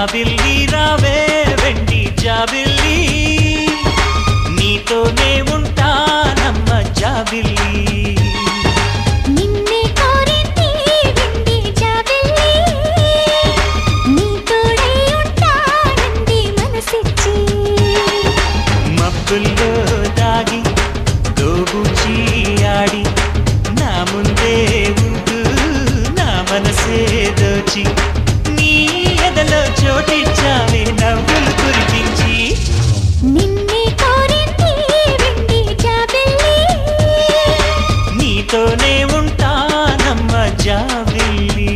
జాబిల్లి రావే వెండి జాబిల్లి నీతోనే ఉంటానమ్మ జాబిల్లి నిన్నే కోరింది వెండి జాబిల్లి నీతోనే ఉంటానంది మనసిచ్చి మబ్బుల్లో దాగి దోబూచి ఆడి నా ముందే ఉంటూ నా మనసే దోచి నీ ఎదలో చోటిచ్చావే నవ్వులు కురిపించి నిన్నే కోరింది వెండి జాబిల్లి నీతోనే ఉంటానమ్మ జాబిల్లి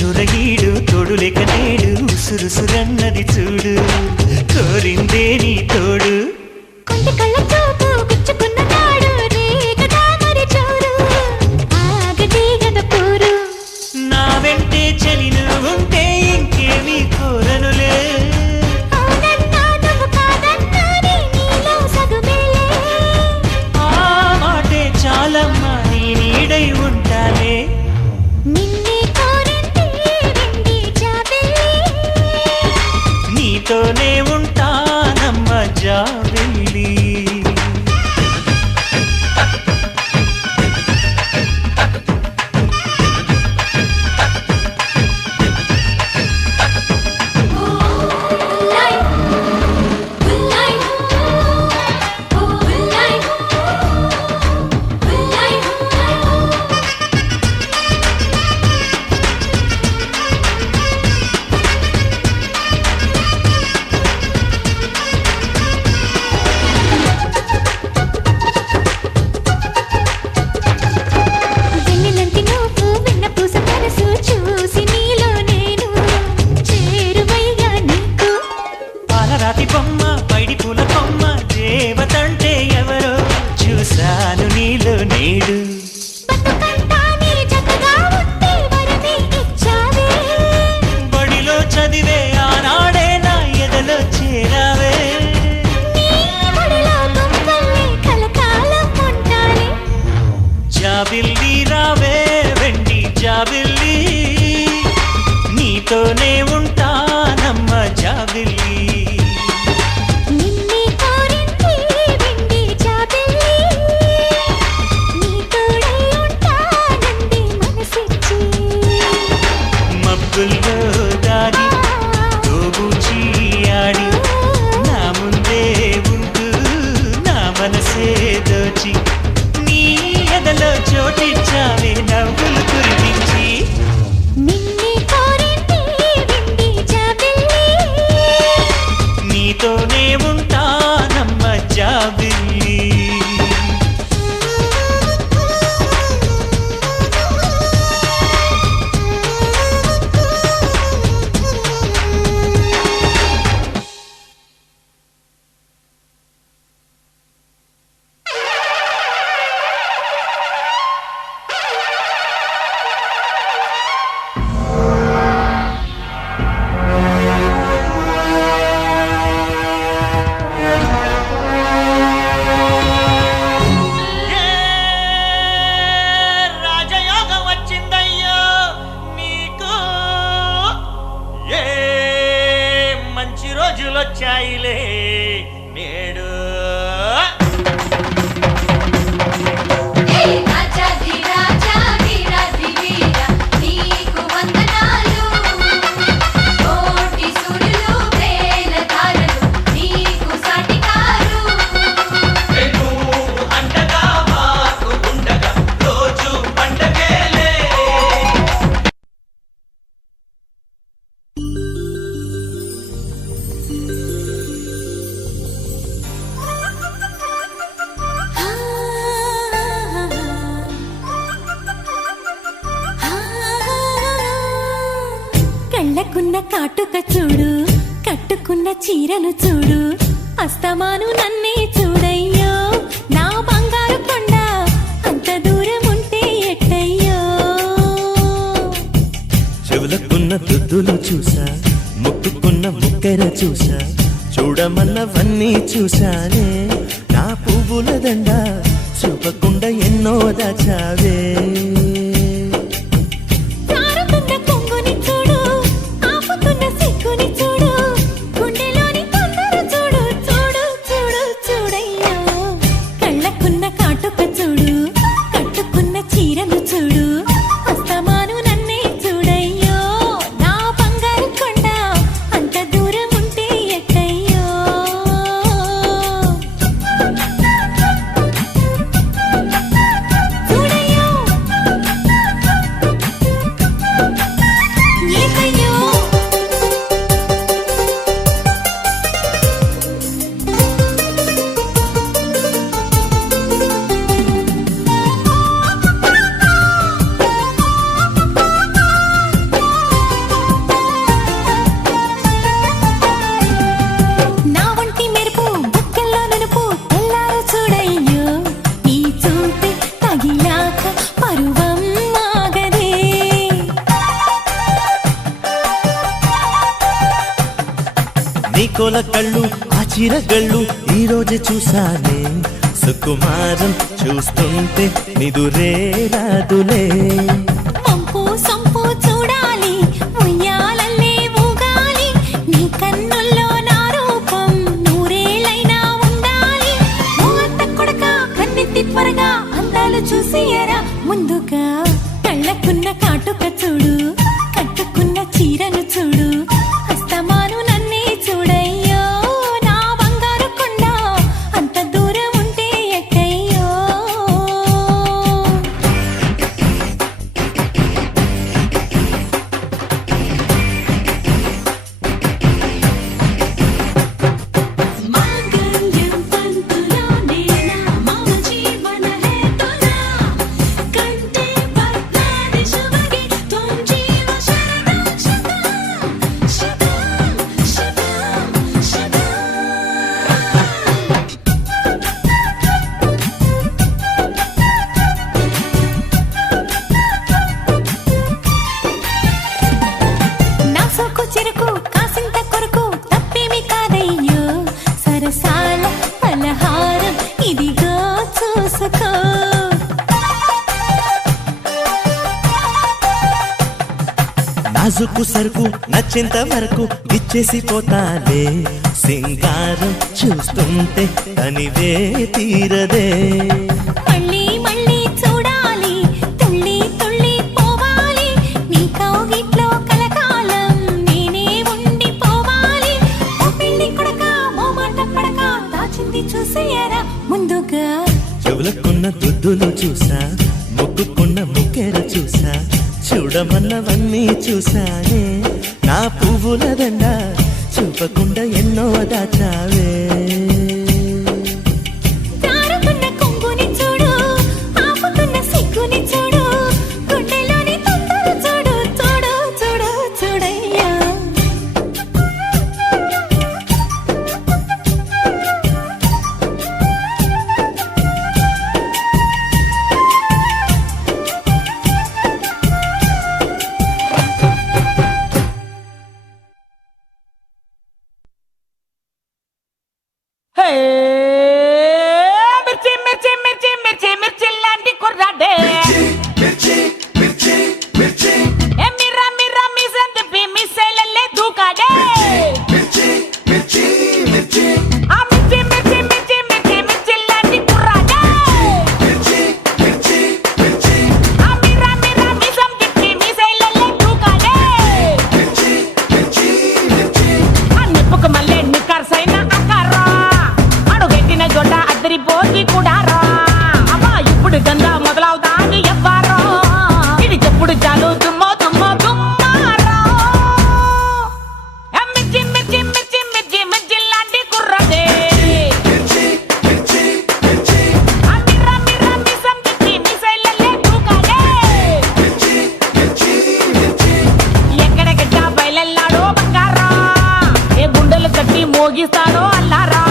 దొరగీడు తోడు లేక నేడు ఉసురుసురన్నది చూడు కోరిందే నీ తోడు కొండ కళ్ళ చూపు గుచ్చుకున్న నాడు రేగ దామరి చూడు ఆగదే గద పోరు నా వెంటే చలిను ఉంటే ఇంకేమీ కోరనులే అవునన్నా నువ్వు కాదన్నా నీలో సగుమేలే ఆ మాటే చాలమ్మా నీ నీడై ఉంటానే నిన్నే కోరింది వెండి జాబిల్లి నీతోనే ఉంటానమ్మ జాబిల్లి లై లై ఓ లై లై వెన్నెలంటి నువ్వు వెన్న పూస మనసు చూసి నీలో నేను చేరువయ్యా నీకు పాలరాతి బొమ్మ పైడి పూల కొమ్మ దేవతంటే ఎవరో చూశాను నీలో నేడు బతుకంతా నీ జతగా ఉంటే వరమే ఇచ్చావే బడిలో చదివే ఆనాడే నా ఎదలో చేరావే నీ ఒడిలో గుంపల్లే కలకాలం ఉంటానే జాబిల్లి రావే వెండి జాబిల్లి నీతోనే ఉంటానమ్మ జాబిల్లి నిన్నే కోరింది వెండి జాబిల్లి నీతోడై ఉంటానంది మనసిచ్చి మబ్బుల్లో దాగి దోబూచి ఆడి నా ముందే ఉంటూ నా మనసే దోచి నీ ఎదలో చోటిచ్చావే నవ్వులు కురిపించి నిన్నే కోరింది వెండి జాబిల్లి నీతోనే ఉంటానమ్మ జాబిల్లి రాజయోగం వచ్చిందయ్యో నీకు ఏ మంచి రోజులు వచ్చాయిలే నేడు రాజాది రాజా వీరాది వీర నీకు వందనాలు కోటి సూర్యులు వేల తారలు నీకు సాటికారు అంటగా మాకు ఉండగా రోజు పండగేలే చీరను చూడు అస్తమాను నన్నే చూడయ్యో నా బంగారు కొండ అంత దూరం ఉంటే ఎట్టయ్యో చెవులకున్న దుద్దులు చూసా ముక్కుకున్న ముక్కెర చూసా చూడమన్నవన్నీ చూసానే నా పువ్వుల దండ చూపకుండా ఎన్నో దాచావే జారుతున్న కొంగుని చూడు ఆపుతున్న సిగ్గుని చూడు గుండెలోని తొందర చూడు చూడు చూడు చూడయ్యో కళ్ళకున్న కాటుక చూడు కట్టుకున్న చీరను చూడు అస్తమాను నన్నే చూడయ్యో నా బంగారు కొండ అంత దూరం ఉంటే ఎట్టయ్యో చూడయ్యో ఏకయ్యో నా వంటి మెరుపు బుక్కల్లో నునుపు తెల్లారు చూడయ్యో నీ చూపే తగిలాక పరువం ఆగదే నీకోల కళ్ళు ఆ చీరగళ్ళు ఈ రోజు చూసానే సుకుమారం చూస్తుంటే నిదురే రాదులే పంపు సొంపు చూడాలి ఉయ్యాలల్లే ఊగాలి నీ కన్నుల్లో నా రూపం నూరేళ్ళైనా ఉండాలి ఓ అత్త కొడక కన్నెత్తి త్వరగా అందాలు చూసేయరా ముందుగా కళ్ళకున్న కాటుక చూడు కట్టుకున్న చీరను చూడు అస్తమాను నన్నే చూడయ్యో నా బంగారు కొండ అంత దూరం ఉంటే ఎక్కయ్యో మాంగళ్యం తంతులోనే నా మమ జీవన హేతునా కంటే పద్మాది శుభగే త్వం జీవ శరదం శతం శతం శతం శతం నా సోకు చెరుకు కాసింత కొరకు తప్పేమి కాదయ్యో సరసాల పలహారం ఇదిగో చూసుకో నాజుకు సరుకు నచ్చేంత వరకు ఇచ్చేసి పోతాలే సింగారం చూస్తుంటే తనివే తీరదే మళ్ళీ మళ్ళీ చూడాలి తుళ్ళి తుళ్ళి పోవాలి నీ కౌగిట్లో కలకాలం నేనే ఉండిపోవాలి ఓ పెళ్లి కొడక ఓ మాట పడక దాచింది చూసేయరా ముందుగా చెవులకున్న దుద్దులు చూసా ముక్కుకున్న ముక్కెర చూసా చూడమన్నవన్నీ చూసానే నా పువ్వుల దండ చూపకుండా ఎన్నో దాచావే జారుతున్న కొంగుని చూడు ఆపుతున్న సిగ్గుని చూడు గుండెలోని తొందర చూడు చూడు చూడు చూడయ్యా హే మిర్చి మిర్చి మిర్చి మిర్చి మిర్చి లాంటి కుర్రాడే ఏ మిర్రా మిర్రా మిజన్ తిప్పి మిస్సైలల్లే దూకాడే ఆ మిర్చి మిర్చి మిర్చి మిర్చి మిర్చి లాంటి కుర్రాడే ఆ మిర్రా మిర్రా మిజన్ తిప్పి మిస్సైలల్లే దూకాడే ఆ నిప్పుకు మళ్ళీ నిక్కర్సైన అక్కరా అడుగెట్టిన జొడ్డ అద్దరిపోయి కూడా రా అమ్మా ఇప్పుడు గంగా మొదలవుతాని ఎవ్వారో ఇది చెప్పుడు చాలు దుమ్మో దుమ్మో దుమ్మారో మిర్చి మిర్చి మిర్చి మిర్చి మిర్చి లాంటి కుర్రదే ఆ మిర్రా మిర్రా మిసం తిప్పి మిసైలల్లే దూకాడే ఎక్కడెక్కడ బయలెల్లాడో బంగారా ఏ గుండెలు కట్టి భోగిస్తాడో అల్లారా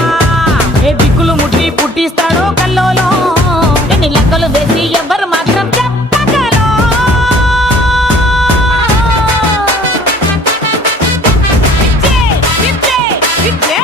ఏ దిక్కులు ముట్టి పుట్టిస్తాడో కల్లోలో ఎన్ని లెక్కలు వేసి ఎవ్వరు మాత్రం చెప్పగలో ఇచ్చే, ఇచ్చే, ఇచ్చే.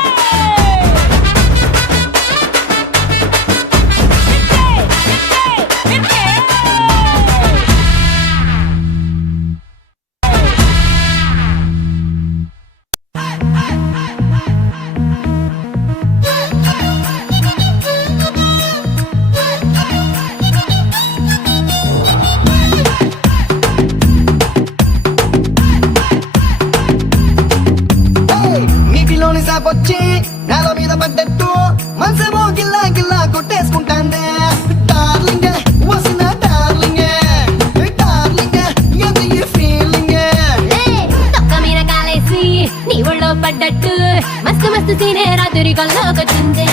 నీటిలోని సాపొచ్చి నేల మీద పడ్డట్టు మనసేమో గిల్లా గిల్లా కొట్టేసుకుంటాందే డార్లింగ్ వసిన డార్లింగ్ డార్లింగ్ ఎంత ఈ ఫీలింగ్ తొక్క మీద కాలేసి నీ ఒళ్ళో పడ్డట్టు మస్తు మస్తు సీనే రాత్రి కల్లోకొచ్చిందే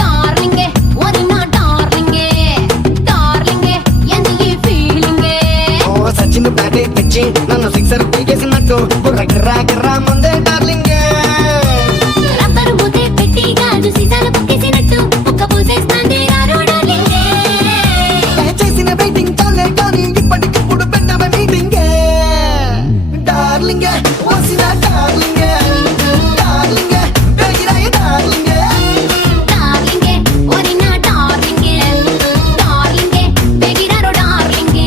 డార్లింగ్ ఓరి నా డార్లింగ్ డార్లింగ్ ఎంత ఈ ఫీలింగ్ ఓ సచిన్ బ్యాటే తెచ్చి నన్ను సిక్సర్ పీకేసినట్టు బుర్ర గిర్రా గిర్రా ముందే డార్లింగ్ రబ్బరు మూతే పెట్టి గాజు సీసాలు పుక్కేసినట్టు ఒక్క పూసేస్తాంది రారో డార్లింగ్ చేసిన వెయిటింగ్ చాలే కానీ ఇప్పటికిప్పుడు పెట్టవ మీటింగ్ డార్లింగ్ వసిన డార్లింగ్ డార్లింగ్ బెగిరాయి డార్లింగ్ డార్లింగ్ ఓరి నా డార్లింగ్ డార్లింగ్ బెగిరారో డార్లింగ్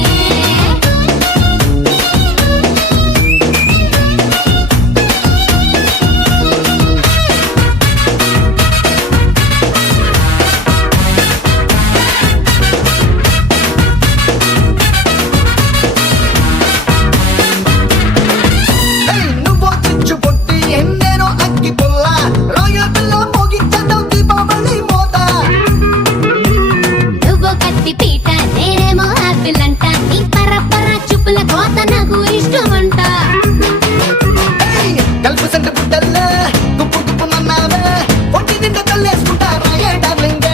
నువ్వో చిచ్చు పొట్టి ఎన్నేనో అగ్గి పుల్ల రాయల్ పిల్ల మోగించడం దీపావళి మోత నువ్వు కత్తి పీట నేనేమో ఆపిల్ అంట నీ పరపర చూపుల కోత నాకు ఇష్టమంట కలుపు సెంటు పుట్టల్లే తుప్పు తుప్పు నన్నావే పొట్టి నిండా తల్లేసుకుంటా రాయే డార్లింగ్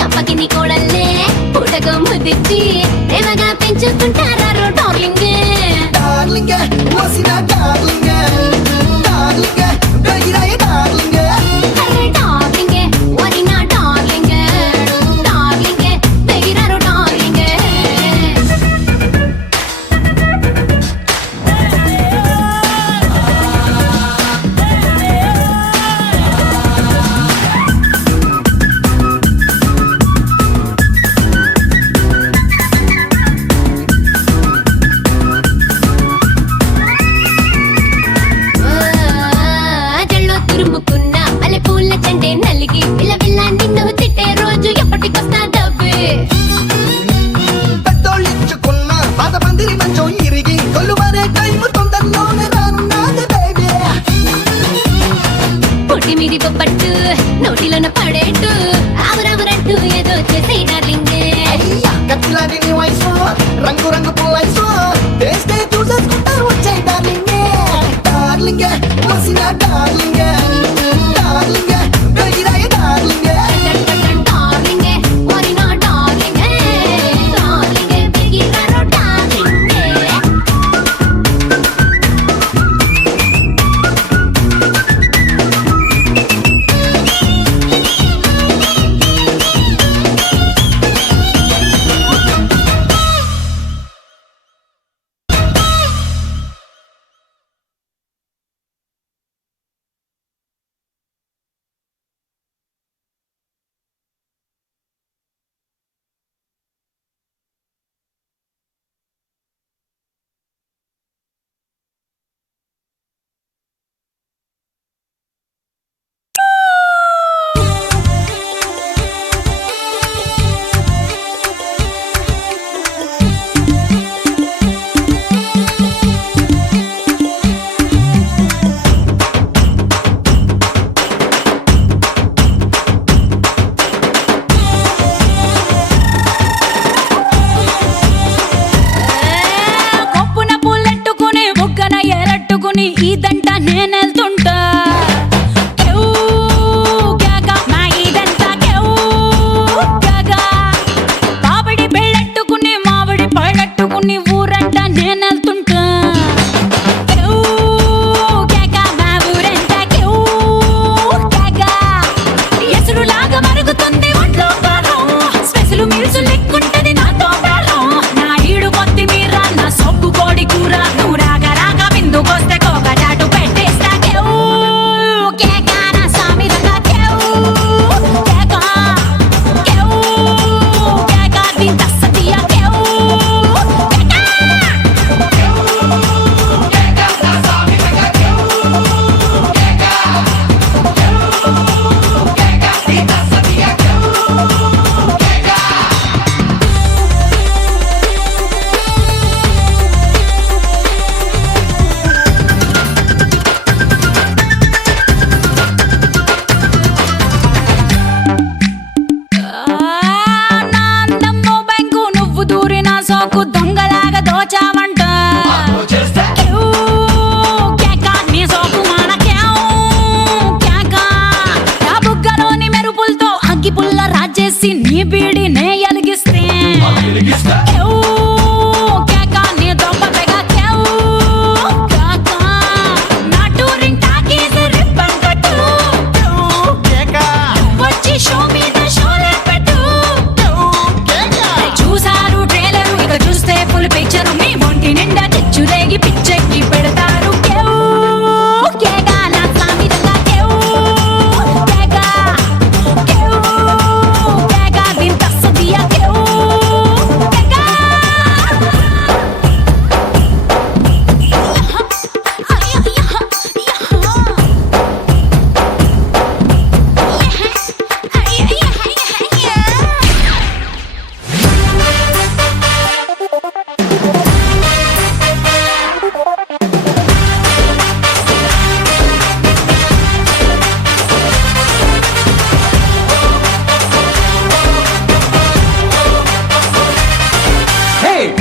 గప్పకి నీ కోడల్లే పూటకు ముద్దిచ్చి ప్రేమగా పెంచుకుంటారా డార్లింగ్ డార్లింగ్ వసిన డార్లింగ్ డార్లింగ్ బెగిరాయి డార్లింగ్ అరే డార్లింగ్ ఓరి నా డార్లింగ్ డార్లింగ్ బెగిరారో డార్లింగ్ జల్లో తురుముకున్న మల్లె పూల చెండే నలిగి పిల్ల పిల్ల నిన్ను తిట్టే రోజు ఎప్పటికొస్తా డబ్బే పెద్దోళ్ళిచ్చుకున్న పాత పందిరి మంచం ఇరిగి కొల్లుమనే టైం తొందరలోనే రానున్నది బేబీ పొట్టి మీది పట్టు నోటిలోన పడేట్టు ఆవురావురంటూ ఏదో చేసే డార్లింగ్ అయ్యా కత్తిలాంటి నీ వయసు రంగు రంగు పువ్వయసు టేస్టే చూసేసుకుంటారు వచ్చే డార్లింగ్ డార్లింగ్ వసిన డార్లింగ్ డార్లింగ్ బెగిరాయి డార్లింగ్ డార్లింగ్ ఓరి నా డార్లింగ్ డార్లింగ్ బిగిరారో డార్లింగ్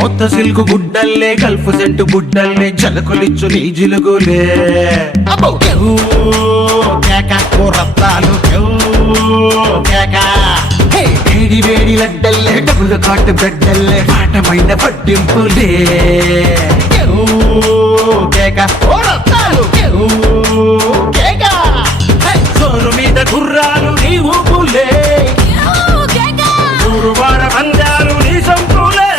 కొత్త సిల్క్ గుడ్డల్లే గల్ఫ్ సెంటు బుడ్డల్లే జలకులిచ్చు నీ జిలుగులే అబ్బో కేవ్ కేక ఓ రత్తాలు కేక హే వేడి వేడి లడ్డల్లే డబుల్ కాటు బెడ్డల్లే పాటమైన పట్టింపులే కేక ఓ రత్తాలు కేక సోరు మీద గుర్రాలు నీ ఊపులే ఊరువాడ పందాలు నీ సంపులే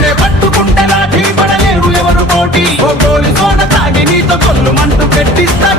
నే పట్టుకుంటే లాఠీ పడలేరు ఎవరు పోటీ ఓ గోలి సోడ తాగి నీతో కొల్లు మంటూ పెట్టిస్తా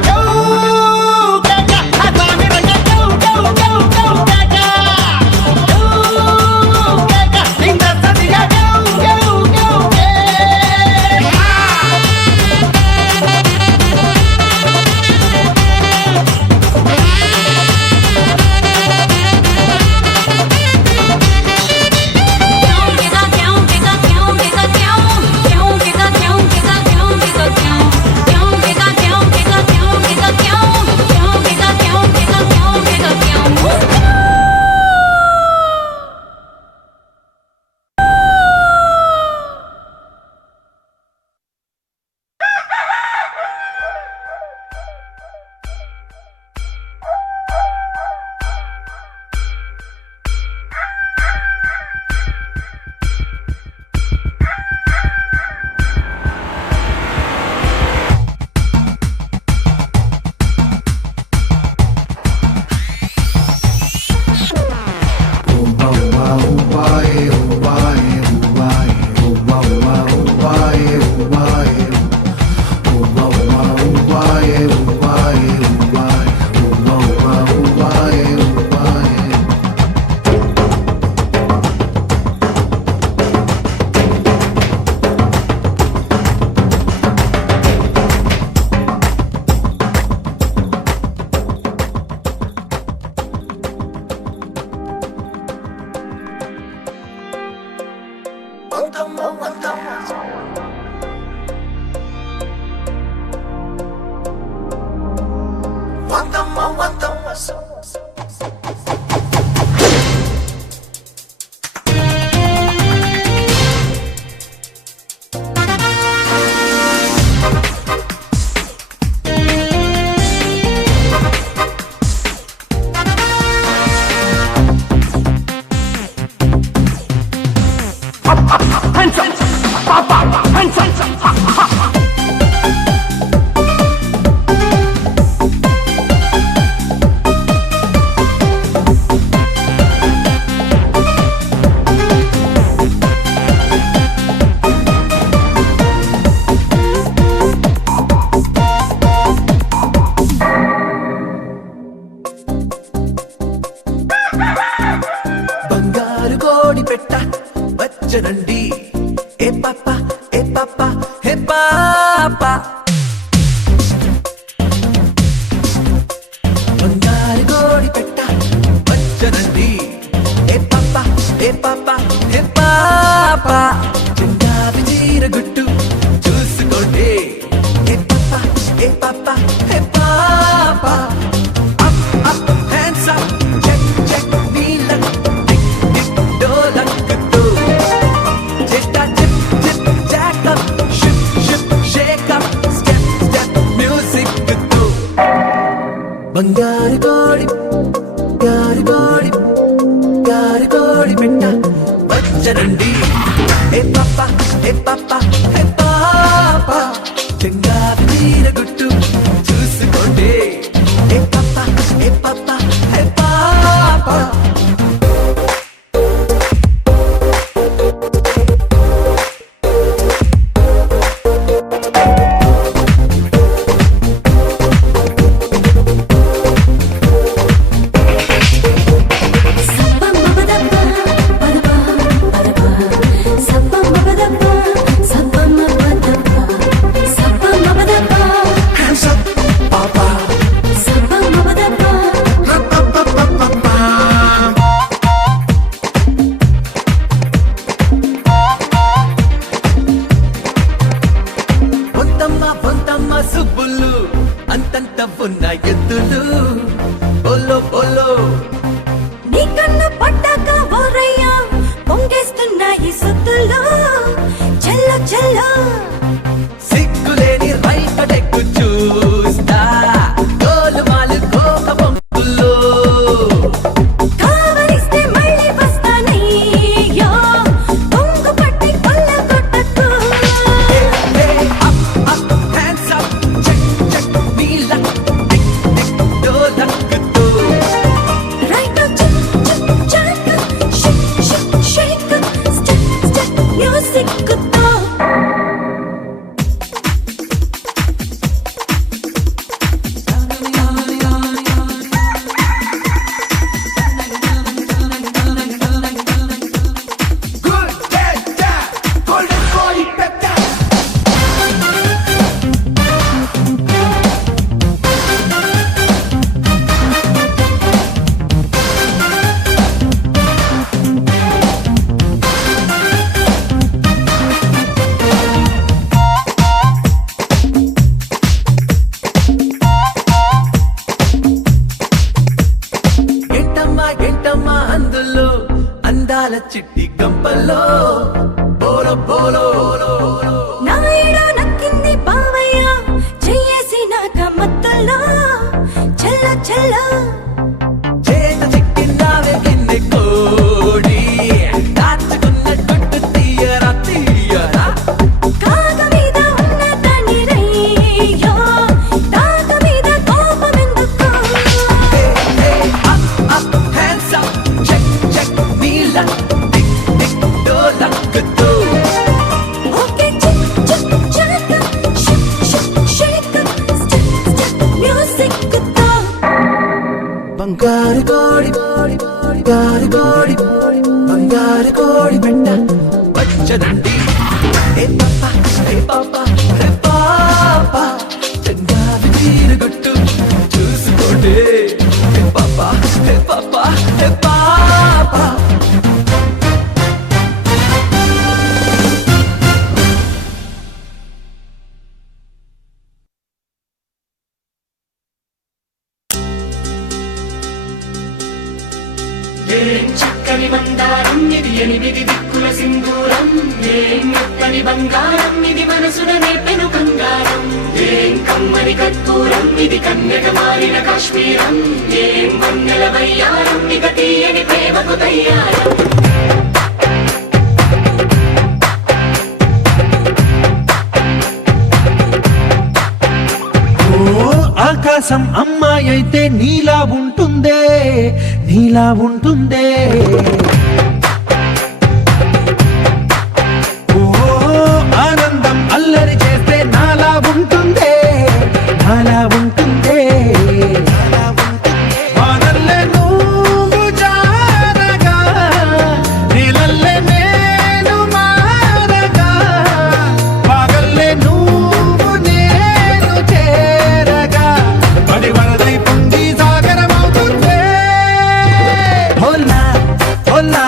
వచ్చనండి ఏ పాప ఏ పాప హే పాప బంగారు కోడి పెట్ట వచ్చనండి ఏ పాప ఏ పాప హే పాప చింగావి చీర గుట్టు చూసుకోండి ఏ పాప ఏ పాప హే పాప up up hands up check చెక్ నీలం బంగారు కోడి గారి కోడి గారి కోడి పెట్ట వచ్చనండి ఏ పాప ఏ పాప హే పాప చెంగావి తీర గుట్టు చూసుకోండి ఏ పాప ఏ పాప హే పాప సుబ్బులు అంతంత ఉన్న ఎద్దులు బోలో బోలో నీ కన్ను పట్టాక ఓరయ్యా ఓ పొంగేస్తున్నాయి సొత్తుల్లో చల్లో చల్లో సిగ్గులేని రైట్ టెక్కు చూస్తా గోలుమాలు కోక పంపుల్లో కావలిస్తే మళ్ళీ వస్తానయ్యో పొంగు పట్టి కొల్ల కొట్టకు హ్యాండ్స్ అప్ చెక్ చెక్ నీల టిక్ టిక్ డోలక్కుతో రైట్ చిక్ చిక్ చాక్ shake shake shake step step music తో గుడ్ డా గోల్డెన్ బాడీ పెప్టా ఎంటమ్మా అందులో అందాల చిట్టి గంపల్లో బోలో బోలో నాయుడు నక్కింది బావయ్య చెయ్యేసి నాక మత్తుల్లో చల్ల చల్ల చేత చిక్కిందావే గిన్నె కోడి దాచుకున్న గుట్టు తీయరా తీయరా కాగ మీద ఉన్న దాని రయ్యో తాగ మీద కోపమెందుకు up hands up check check నీల టిక్ టిక్ డోలక్కుతో ఓకే చిక్ చిక్ చాక్ shake shake shake step step music తో బంగారు కోడి బంగారు కోడి బంగారు కోడి పెట్ట వచ్చదండి ఏ పాప ఏ పాప ఏ పాప చంగావి తీరుగొట్టు చూసుకోండి ఏ పాప ఏ పాప ఏ పాప ఏం చక్కని బంగారం ఇది ఎనిమిది దిక్కుల సింధూరం ఏం మెత్తని బంగారం ఇది మనసున నేపెను బంగారం ఏం కమ్మని కర్పూరం ఇది కన్యక మారిన కాశ్మీరం ఏం వన్నెల వయ్యారం ఇక తీయని ప్రేమకు తయ్యారం ఆకాశం అమ్మాయి అయితే నీలా ఉంటుందే నీలా ఉంటుందే ఓ ఆనందం అల్లరి చేస్తే నాలా ఉంటుందే నాలా ఉంటుందే వానల్లే నువ్వు జారగా నీలల్లే నేను మారగా వాగల్లే నువ్వు నేను చేరగా పడి వరదై పొంగి సాగరమవుతుందే హోలా హోలా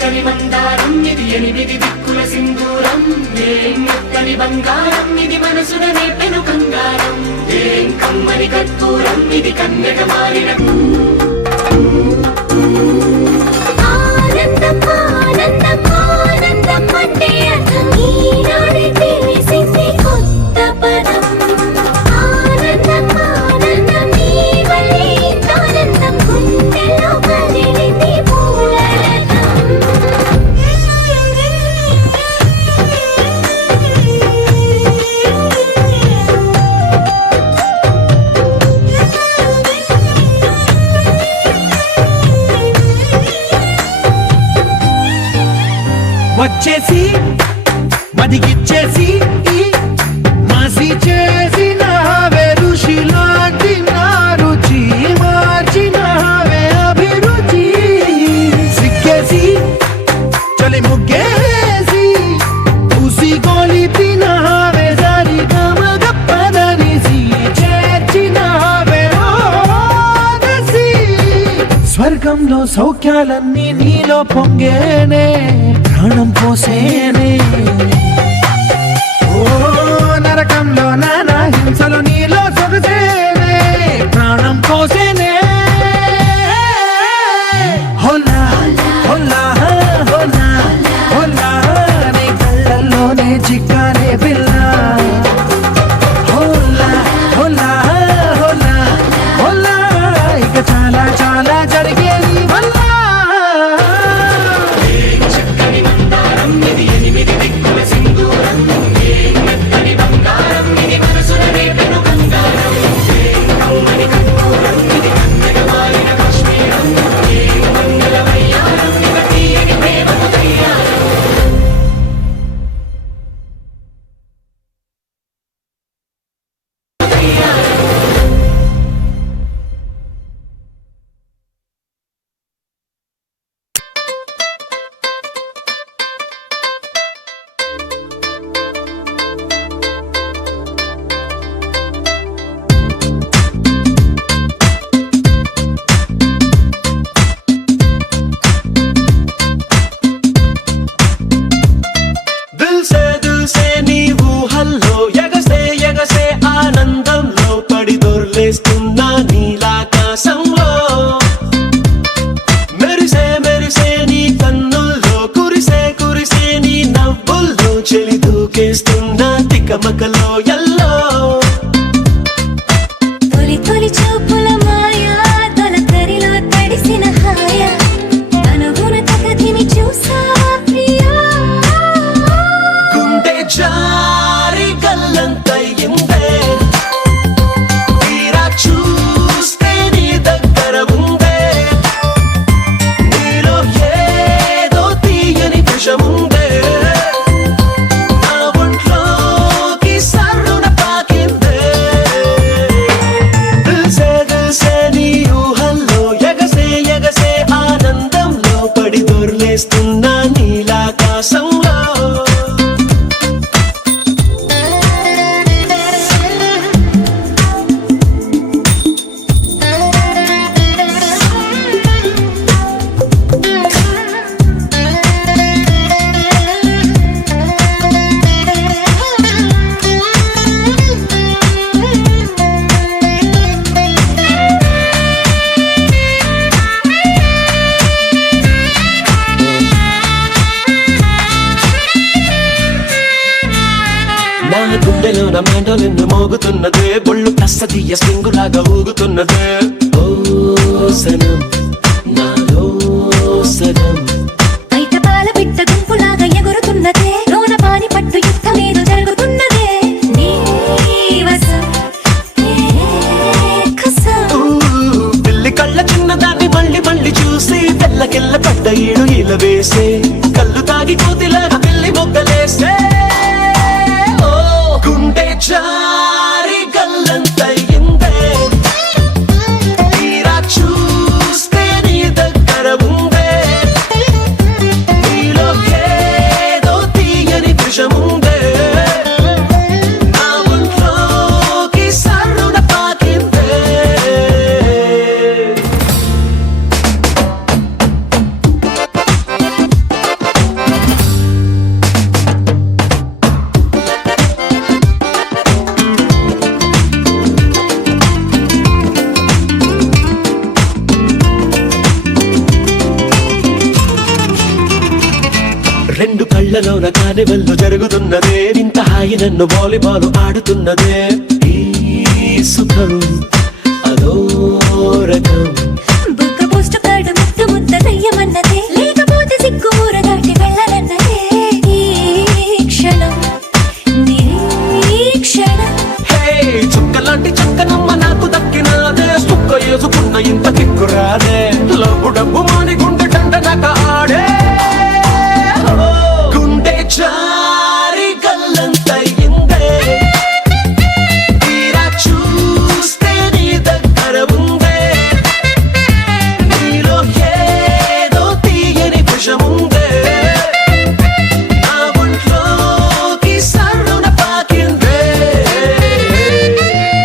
చక్కని మందారం ఇది ఎనిమిది దిక్కుల సింధూరం ఏం మెత్తని బంగారం ఇది మనసున నేపెను కంగారం ఏం కమ్మని కర్పూరం ఇది కన్నెగ మారిన ఆనందం ఆనందం ఆనందం అంటే అర్థం ఈనాడే తెలిసింది కొత్త పదం ఆనందం ఆనందం నీ వల్లే ఇంత ఆనందం గుండెలో కదిలింది పూలరథం వచ్చేసి మదిగిచ్చేసి మాసి చేసిన ఋషిలాంటి నా రుచి మార్చిన అభిరుచి సిక్కేసి చలి ముగ్గేసి ఉసి గొలిపిన సరి గమగప్పదనిసి చేర్చిన స్వర్గంలో సౌఖ్యాలన్నీ నీలో పొంగేనే ప్రాణం పోసేనే ఓ నరకంలో నానా హింసలు నీలో సొగసేనే ప్రాణం పోసేనే హోలా హోలా హోలా హోలా నీ కళ్ళల్లోనే చిక్కానే పిల్ల హోలా హోలా హోలా హోలా ఇక చాలా చాలా జరిగేది వల్ల చక్కని మందారం ఇది ఎనిమిది దిక్కుల సింధూరం ఏం మెత్తని బంగారం ఇది మనసున నేపెను కంగారం ఏం కమ్మని కర్పూరం ఇది కన్నెగ మారిన కాశ్మీరం ఏం మంగళ వయ్యారం ఇక తీయని ప్రేమకు తయ్యారం దిల్ సే నీ ఊహల్లో ఎగసే ఎగసే ఆనందంలో పడి దొర్లేస్తున్నా నీలాకాశంలో మెరిసే మెరిసే నీ కన్నుల్లో కురిసే కురిసే నీ నవ్వుల్లో చెలి దూకేస్తున్నా తికమకలో ఎల్లో తొలి తొలి చూపుల మాయా తొలకరిలో తడిసిన హాయ అనుగుణ తగదిమి చూసావా ప్రియా గుండె జారి గల్లంతయిందే తీరా చూస్తే నీ దగ్గర ఉందే నీలో ఏదో తీయని విషముందే నా ఒంట్లోకి సర్రున పాకిందే దిల్ సే నీ ఊహల్లో ఎగసే ఎగసే ఆనందంలో పడి దొర్లేస్తున్నా నీలాకాశంలో నా గుండెలో నా మెండలిన్ను మోగుతున్నదే బొళ్ళు కస్తదీయ సింగులాగా ఊగుతున్నదే ఓ సనం నాలో సనం బయట పాల బిడ్డ గుంపులాగా ఎగురుతున్నదే లోన పాని పట్టు యుద్ధమేదో జరుగుతున్నదే నీ వసం ఏ కసం పిల్లి కళ్ళ చిన్నదాన్ని మళ్ళీ మళ్ళీ చూసి తెల్లకెళ్ళ పడ్డ ఈడు ఇలా వేసే కళ్ళు తాగి కోతిలాగా పిల్లి మొగ్గలేసే ఓ గుండె జారి గల్లంతయిందే తీరా చూస్తే నీ దగ్గర ఉందే నీలో ఏదో తీయని విషముందే నా ఒంట్లోకి సర్రున పాకిందే కళ్ళలోన కానివెల్లు జరుగుతున్నదే ఇంత హాయి నన్ను వాలీబాల్ ఆడుతున్నదే ఈ సుఖం అదో రకం బుక్క పోస్ట్ కార్డు ముద్దు ముద్ద దయ్యమన్నదే లేకపోతే సిగ్గు ఊర దాటి వెళ్ళాలన్నదే ఈ క్షణం నిరీక్షణం హే చుక్కలాంటి చక్కనమ్మ నాకు దక్కినాదే సుక్క వేసుకున్న ఇంత కిక్కురాదే లబ్బు డబ్బు మాని గుండె డండనక ఆడే గుండె చారి గల్లంతయిందే తీరా చూస్తే నీ దగ్గర ఉందే నీలో ఏదో తీయని విషముందే నా ఒంట్లోకి సర్రున పాకిందే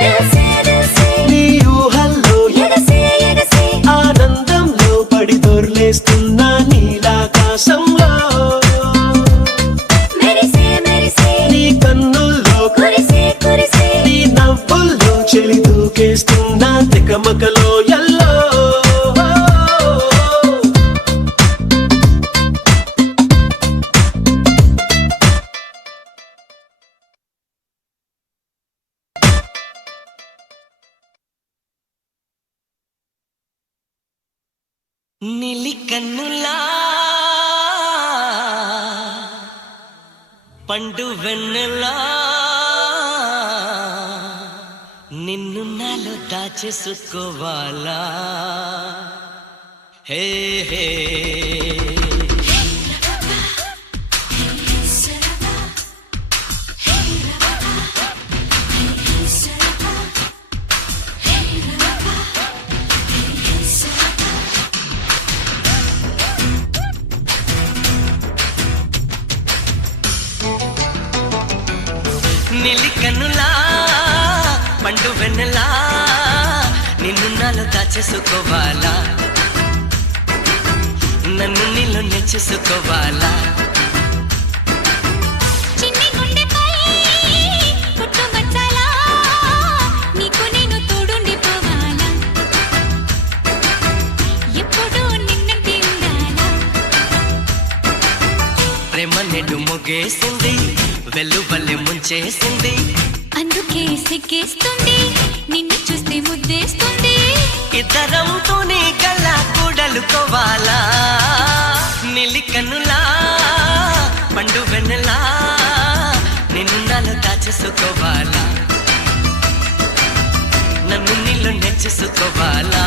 తెలిసే తెలిసే నీ ఊహల్లో ఎగసే ఎగసే ఆనందంలో పడి దొర్లేస్తున్నా నీలాకాశంలో మెరిసే మెరిసే నీ కన్నుల్లో కురిసే కురిసే నీ నవ్వుల్లో చెలి దూకేస్తున్నా తికమకలో ఎల్లో నీలి కన్నులా పండు వెన్నెలా నిన్ను నాలో దాచేసుకోవాలా హే హే నీలి కన్నులా పండు వెన్నెలా నిన్ను నాలో దాచేసుకోవాలా నన్ను నీలో నెచ్చేసుకోవాలా చిన్ని గుండెపై పుట్టుమచ్చలా నీకు నేను తోడుండిపోవాలా ఎప్పుడూ నిన్నంటి ఉండాలా ప్రేమ నెడు మొగేసింది వెల్లువల్లే ముంచేసింది అందుకే సిగ్గేస్తుంది నిన్ను చూస్తే ముద్దేస్తుంది ఇద్దరంతోనే గల కూడలుకోవాలా నీలి కన్నులా పండు వెన్నెలా నిన్ను నాలో దాచేసుకోవాలా నన్ను నీలో నెచ్చేసుకోవాలా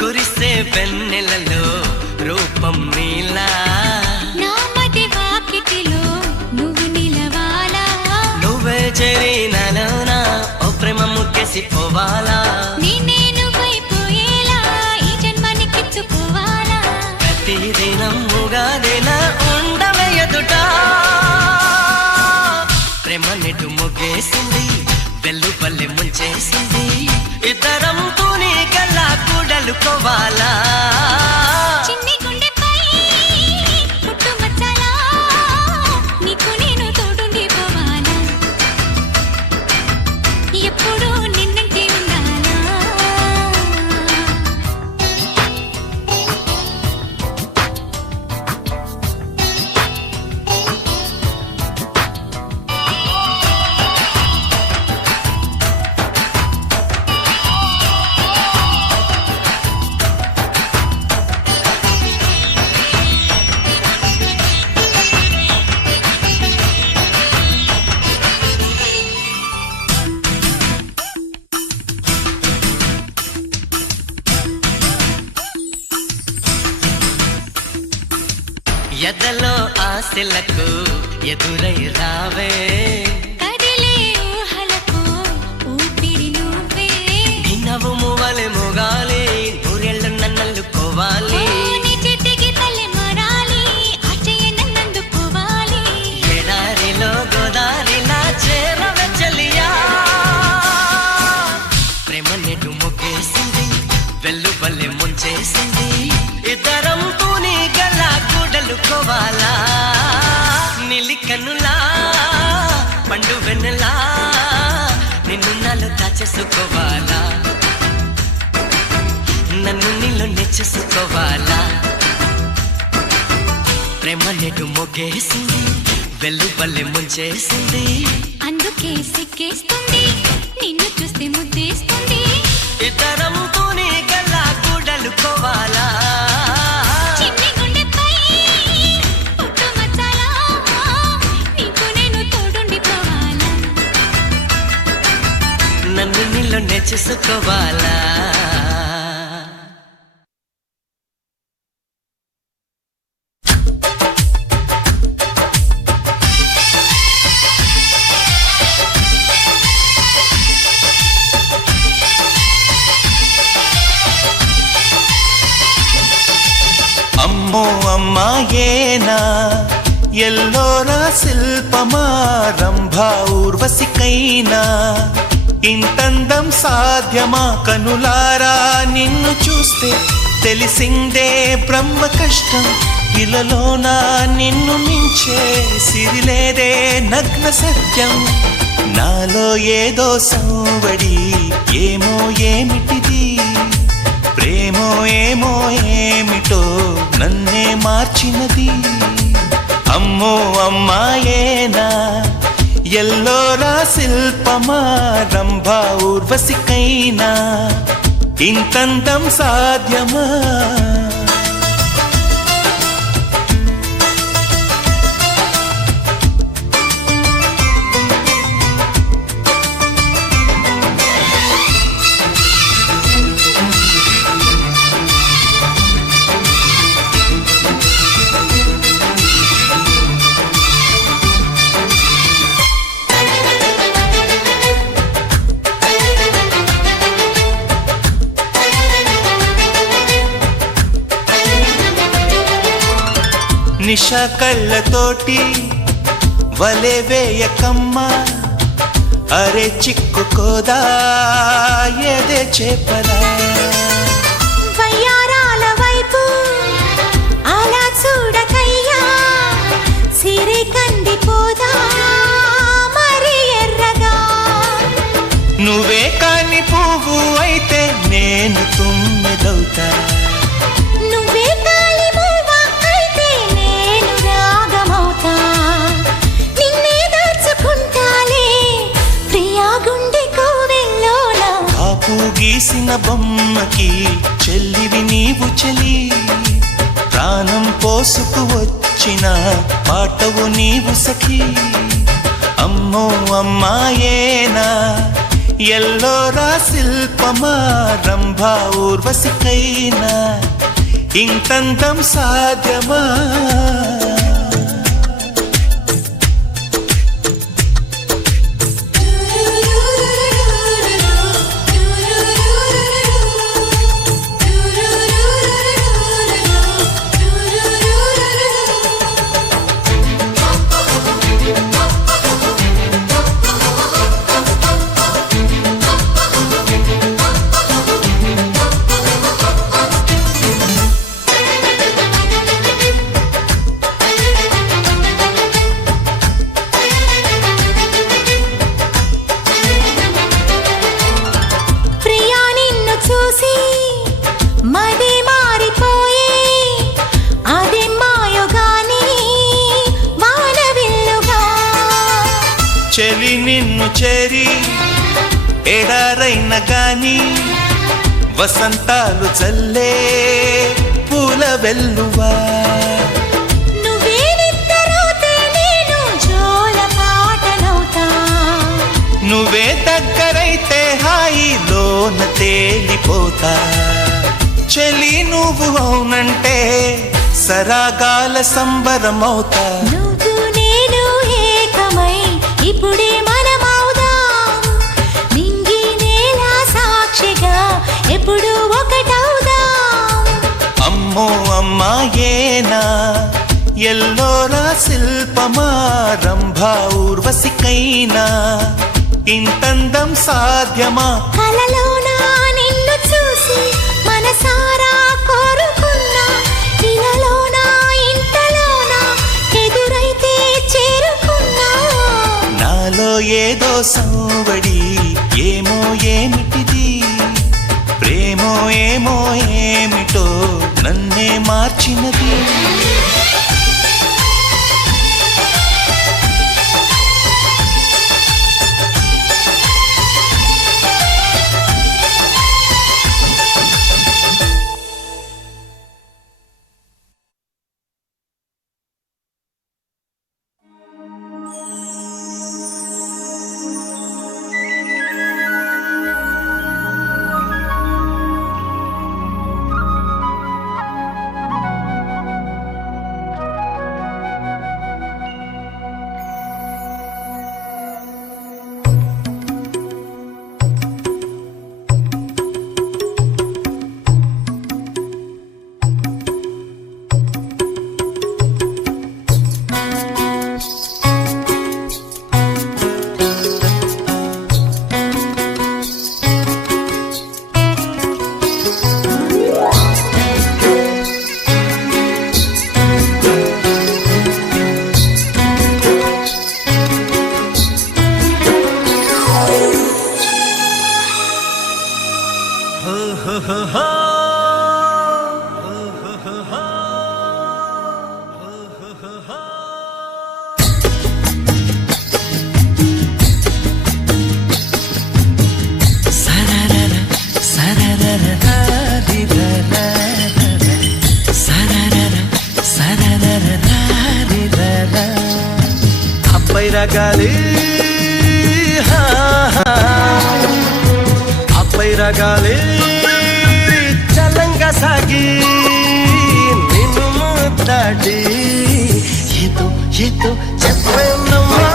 కురిసే వెన్నెలలో రూపం నీలా నా మది వాకిటిలో నువ్వు నిలవాలా నువ్వే చేరినలోన ఓ ప్రేమ ముగ్గేసిపోవాలా నేనే నువ్వైపోయేలా ఈ జన్మనికిచ్చుకోవాలా ప్రతి దినం ఉగాదిలా ఉండవే ఎదుట ప్రేమ నెటు ముగ్గేసింది వెల్లువల్లే ముంచేసింది ఇద్దరంతోనే గల కూడలుకోవాలా చిన్ని గుండెపై పుట్టుమచ్చలా నీకు నేను తోడుండిపోవాలా ఎప్పుడూ నిన్నంటి ఉండాలా ఎదలో ఆశలకు ఎదురై రావే కదిలే ఊహ దాచుకోవాలా నిలికనులా పండు వెన్నెలా నిన్ను నాలో దాచేసుకోవాలా నన్ను నీలో నేర్చేసుకోవాలా ప్రేమ నేడు మొగేసింది వెళ్ళు వల్లే ముంచేసింది అందుకే సిక్కేస్తుంది నిన్ను చూస్తే ముద్దేస్తుంది ఇతరంతోనే గల్లా కూడలుకోవాలా చిన్ని గుండెపై పుట్టు మచ్చాలా నీకు నేను తోడుండిపోవాలా నన్ను నీలో నేర్చేసుకోవాలా అమ్మో అమ్మాయేనా ఎల్లోరా శిల్పమా రంభా ఊర్వశికైనా ఇంతందం సాధ్యమా కనులారా నిన్ను చూస్తే తెలిసిందే బ్రహ్మ కష్టం ఇలలోన నిన్ను మించే సిరిలేదే నగ్న సత్యం నాలో ఏదో సంవడి ఏమో ఏమిటిది ప్రేమో ఏమో ఏమిటో నన్నే మార్చినది అమ్మో అమ్మాయేనా ఎల్లోరా శిల్పమా రంభా ఊర్వశికైనా ఇంతంతం సాధ్యమా నిషా కళ్ళతోటి వలే వేయకమ్మా అరే చిక్కుకోదా ఏదే చేపలా వయ్యారాల వైపు అలా చూడకయ్యా సిరి కందిపోదా మరి ఎర్రగా నువ్వే కాని పువ్వు అయితే నేను తుమ్మెదవుతా నువ్వే కాలి మూవ అయితే నేను రాగమవుతా నిన్నే దాచుకుంటాలే ప్రియా గుండె కోవెల్లోన కాపు గీసిన బొమ్మకి చెల్లివి నీవు చెలి ప్రాణం పోసుకు వచ్చిన పాటవు నీవు సఖీ అమ్మో అమ్మాయేనా ఎల్లోరా శిల్పమా రంభా ఊర్వశికైనా ఇంతంతం సాధ్యమా ప్రియా నిన్ను చూసి మది మారిపోయే అదే మాయోగాని వానవిల్లుగా చెలి నిన్ను చేరి ఎడారైన గాని వసంతాలు చల్లే పూల వెల్లువా నువ్వే నిద్రపోతే నేను జోల పాటనవుతా నువ్వే దగ్గరైతే హాయిలోన తేలిపోతా చెలి నువ్వు అవునంటే సరాగాల సంబరమవుతా నువ్వు నేను ఏకమై ఇప్పుడే మనమవుదాం నింగి నేల సాక్షిగా ఎప్పుడు ఒకటవుదాం అమ్మో అమ్మాయేనా ఎల్లోరా శిల్పమా రంభా ఊర్వశికైనా ఇంతందం సాధ్యమా కలలోన నిన్ను చూసి మనసారా కోరుకున్నా ఇలలోన ఇంతలోన ఏదో సంవడి ఏమో ఏమిటిది ప్రేమో ఏమో ఏమిటో నన్నే మార్చినది రగాలి అప్పై రగాలి చలంగా సాగి నిన్ను ముద్దాడి ఏదో ఏదో చెప్పేనమ్మా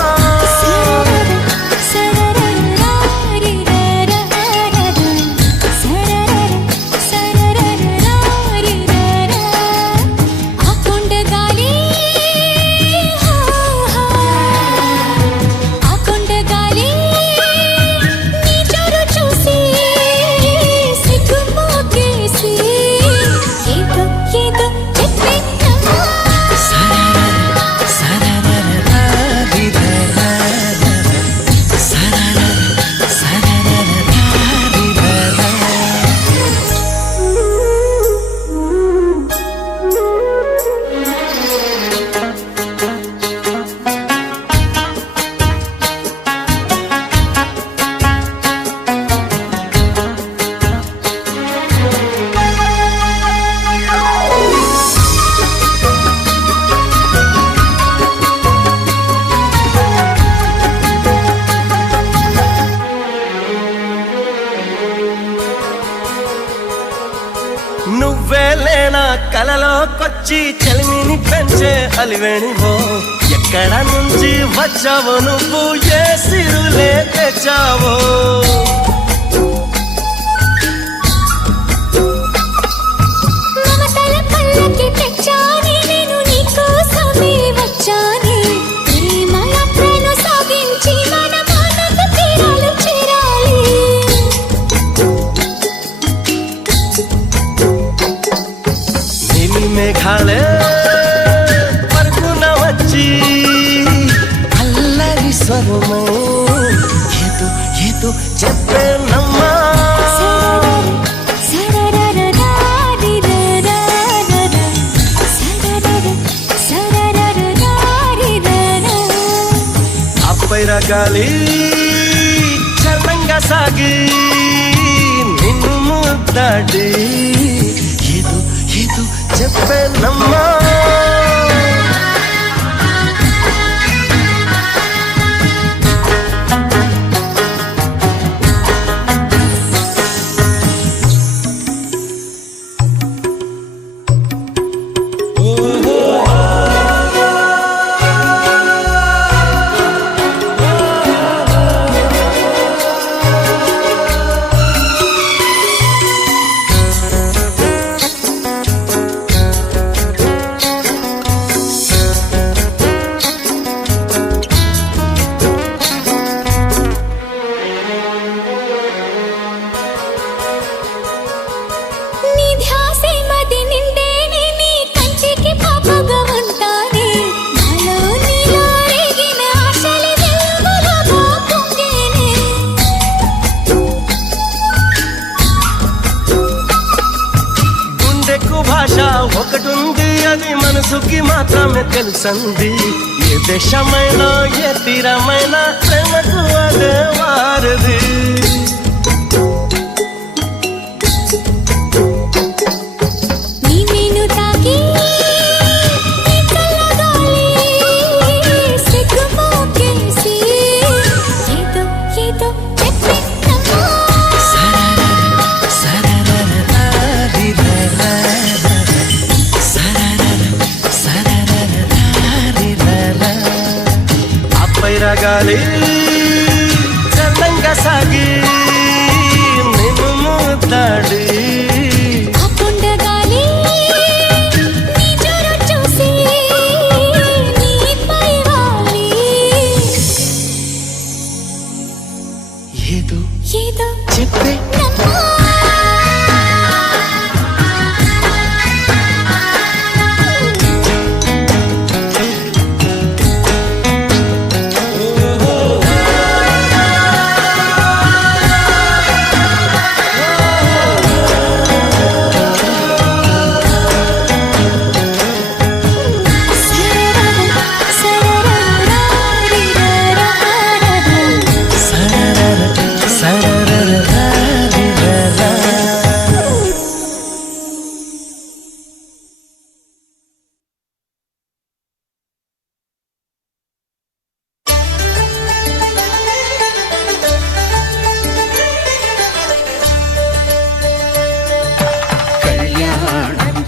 నువ్వేలేనా కలలోకొచ్చి చలిమిని పెంచే అలివేణివో ఎక్కడ నుంచి వచ్చావో నువ్వు ఏ సిరులే తెచ్చావో మేఘాలే పరుగున వచ్చి అల్లరి స్వరమై ఏదో ఏదో చెప్పేనమ్మా అప్పై రగాలి చలంగా సాగి నిన్ను ముద్దాడి ఏదో ఏదో చెప్పేనమ్మా మనసుకి మాత్రమే తెలుసంది ఏ దేశమైనా ఏ తీరమైనా ప్రేమకు అదే వారది రగాలి చందంగా సాగి నిన్ను ముద్దాడి ఏదో చెప్పే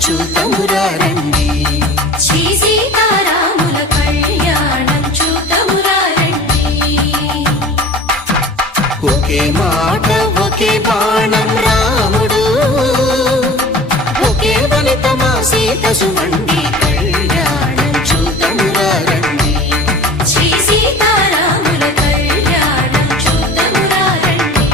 చూతమురారండి శ్రీ సీతారాముల కళ్యాణం చూతమురారండి ఒకే మాట ఒకే బాణం రాముడు ఒకే వనిత మా సీత సుమండి కళ్యాణం చూతమురారండి శ్రీ సీతారాముల కళ్యాణం చూతమురారండి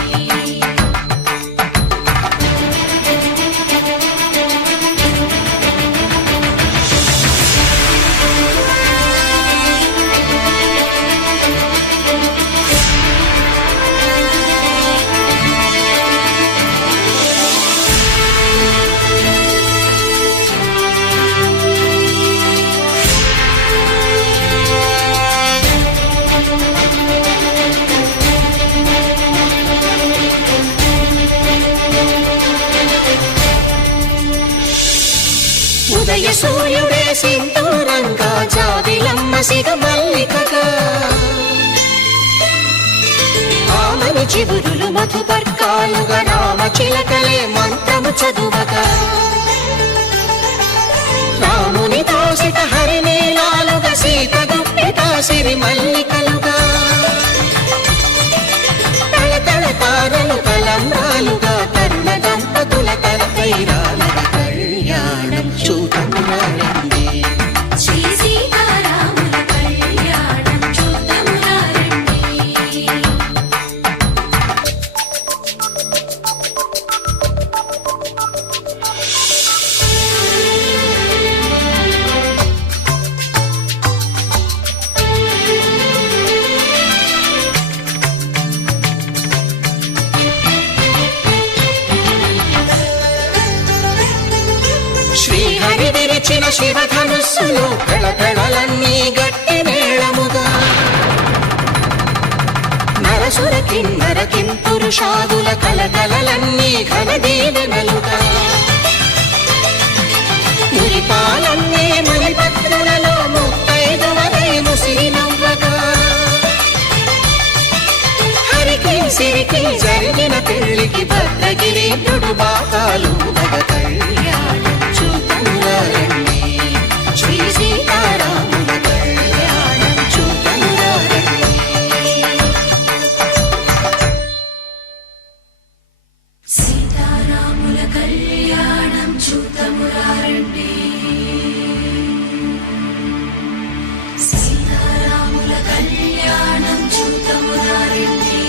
ఉదయ సూర్యుడే సింధూరంగా జాబిలమ్మ సిగ మల్లికగా ఆమని చిగురులు మధుపర్కాలుగా రామ చిలకలే మంత్రము చదువగా రాముని దోసిట హరినీలాలుగా సీత గుప్పిట సిరి మల్లికలుగా తళతళ తారలు తలంబ్రాలుగా తరుణ దంపతుల తలపైరాలుగా కళ్యాణం చూతమురారండి శ్రీ సీతారాముల కళ్యాణం చూతమురారండి శ్రీహరి విరిచిన శివధనుస్సులు కళకళలన్నీ గట్టి మేళముగా నరసుర కిన్నర కింపురుషాదుల కలకలలన్నీ ఘన దీవెనలుగా మురిపాలన్నీ మణిపత్రులలో ముత్తైదువలై ముసిరి నవ్వగా హరికి సిరికి జరిగిన పెళ్లికి భద్రగిరీంద్రుడు బాకాలు మగ కళ్యాణం చూతమురారండి శ్రీ సీతారాముల కళ్యాణం చూతమురారండి సీతారాముల కళ్యాణం చూతమురారండి సీతారాముల కళ్యాణం చూతమురారండి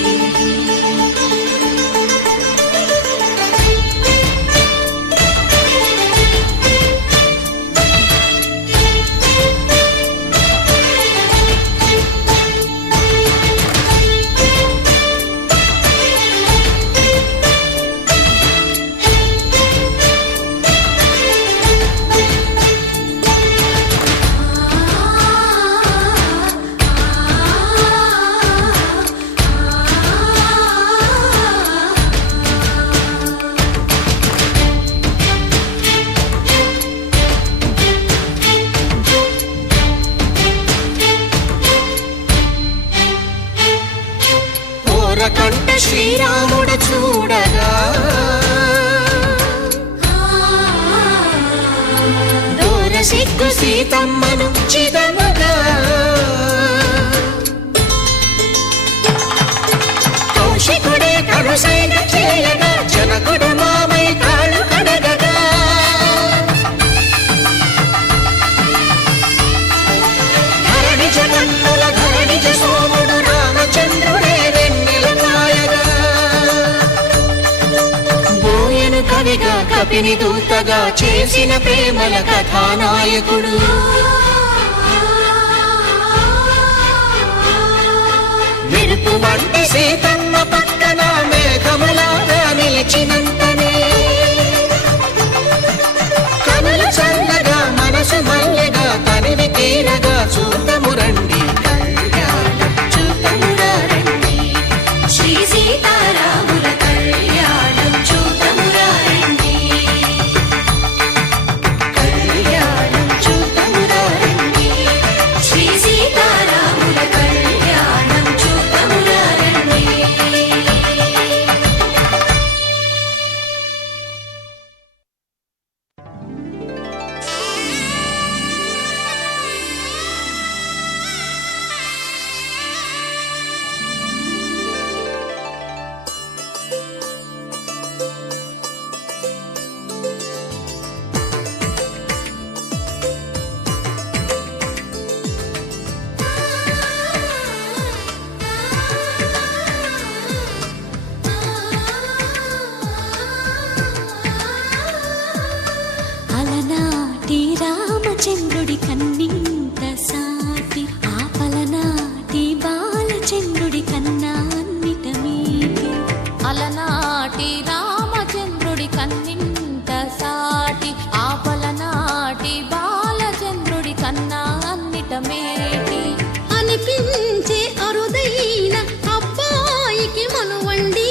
దొరకంట శ్రీరాముడు చూడగా దూర సిగ్గు సీతమ్మను చిదమగా కౌశికుడే కరుసైన చేయగా జనకుడు మామై కాళ్ళు కడగగా ధరణిజ కన్నుల ధరణిజ సోముడు రామచంద్రుడే వెన్నెల కాయగా బోయను కవిగా కపిని దూతగా చేసిన ప్రేమల కథానాయకుడు మెరుపు వంటి సీతమ్మ పక్కన మేఘములాగా నిలిచినంతనే కనులు చల్లగా మనసు మల్లెగా తనివి తీరగా చూతము రండి కళ్యాణం చూతమురా రండి శ్రీ సీతారాముల కళ్యాణం చూతమురా రండి కళ్యాణం చూతమురా రండి శ్రీ సీతారాముల కళ్యాణం చూతమురా రండి. అలనాటి రామచంద్రుడి కన్నింత సాటి ఆపలనాటి బాలచంద్రుడి కన్నా అన్నిట మీటి అలనాటి రామచంద్రుడి కన్నింత సాటి ఆపలనాటి బాలచంద్రుడి కన్నా అన్నిట మేటి అనిపించే అరుదైన అబ్బాయికి మనువండి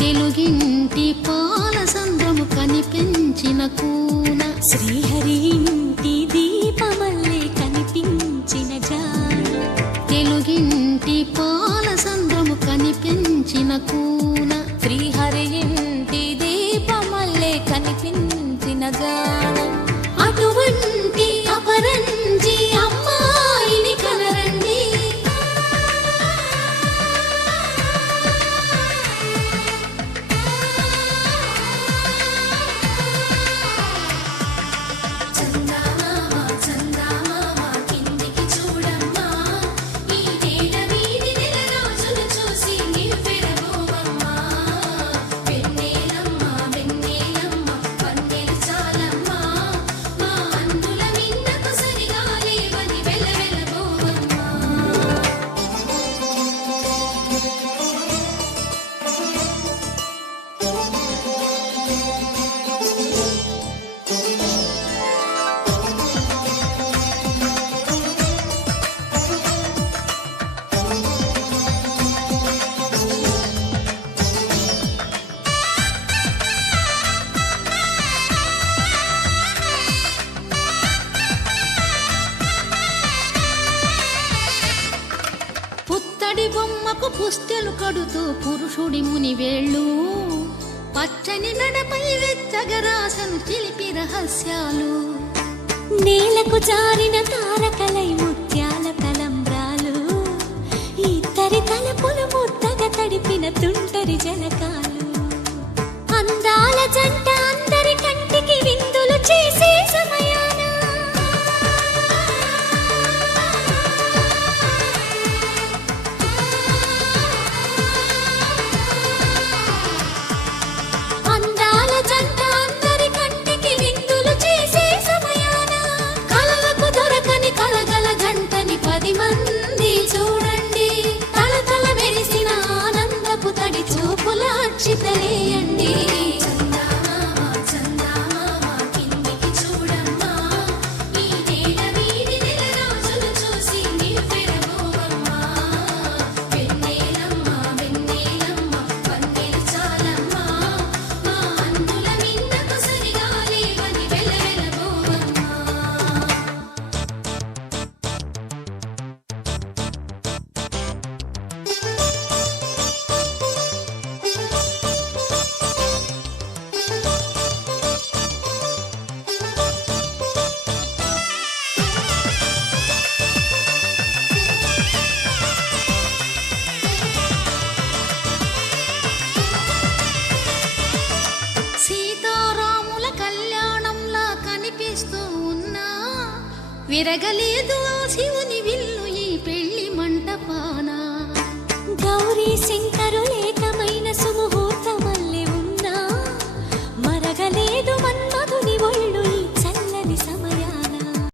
తెలుగింటి పాలసంద్రము కనిపించిన కూన శ్రీహరి ఇంటి దీపమల్లే కనిపించిన జాన తెలుగింటి పాలసంద్రము కనిపించిన కూన శ్రీహరి ఇంటి దీపమల్లే కనిపించిన జాన అటువంటి అపరంజి అమ్మాయిని కనరండి చందమామ చందమామ కిందికి చూడమ్మా ఈ నేల వీధి నెల రోజులు చూసి నివ్వెరబోవమ్మా వెన్నెలమ్మ వెన్నెలమ్మ పన్నెలు చాలమ్మా మా అందుల మిన్నకు సరిగా లేవని వెలవెలబోవమ్మా. పుత్తడి బొమ్మకు పుస్తెలు కడుతూ పురుషుడి ముని వేళ్ళు పచ్చని నడపై వెచ్చగరాసను చిలిపి రహస్యాలు నేలకు జారిన తారకలై ముత్యాల తలంబ్రాలు ఇద్దరి తలపులు ముద్దగా తడిపిన తుంటరి జలకాలు అందాల జంట అందరి కంటికి విందులు చేసే సమయాన అందాల జంట అందరి కంటికి విందులు చేసే సమయాన కలలకు దొరకని కలగల జంటని 10 మంది చూడండి తల తల మెరిసిన ఆనందపు తడి చూపుల అక్షితలేయండి చందమామ సీతారాముల కళ్యాణంలా కనిపిస్తూ ఉన్నా విరగలేదు ఆ శివుని విల్లు ఈ పెళ్లి మంటపాన గౌరీ శంకరులేకమైన సుముహూర్తమల్లె ఉన్నా మరగలేదు మన్న